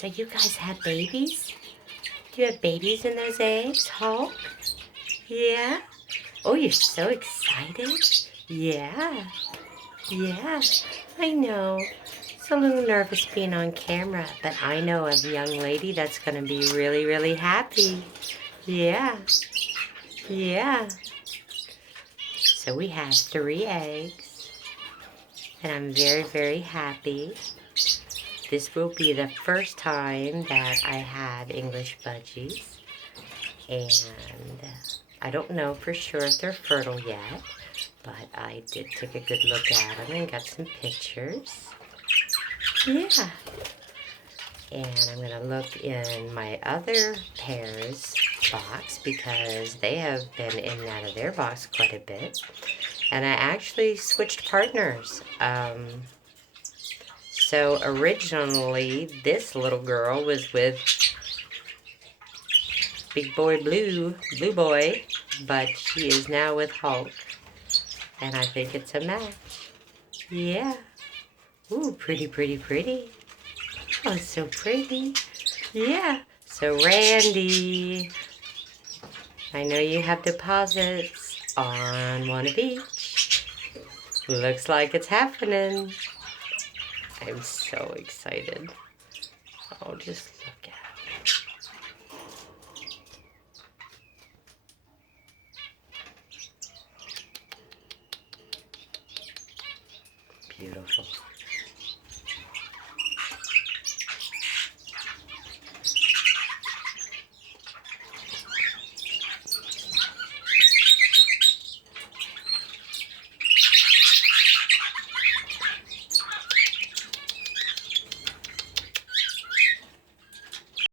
So you guys have babies? Do you have babies in those eggs, Hulk? Yeah? Oh, you're so excited? Yeah. Yeah, I know. It's a little nervous being on camera, but I know a young lady that's going to be really, really happy. Yeah. Yeah. So we have 3 eggs, and I'm very, very happy. This will be the first time that I have English budgies, and I don't know for sure if they're fertile yet, but I did take a good look at them and got some pictures. Yeah. And I'm going to look in my other pair's box because they have been in and out of their box quite a bit. And I actually switched partners. So originally, this little girl was with Big Boy Blue Boy, but she is now with Hulk. And I think it's a match. Yeah. Ooh, pretty, pretty, pretty. Oh, it's so pretty. Yeah. So Randy, I know you have deposits on one of each. Looks like it's happening. I'm so excited. Oh, just look at it. Beautiful.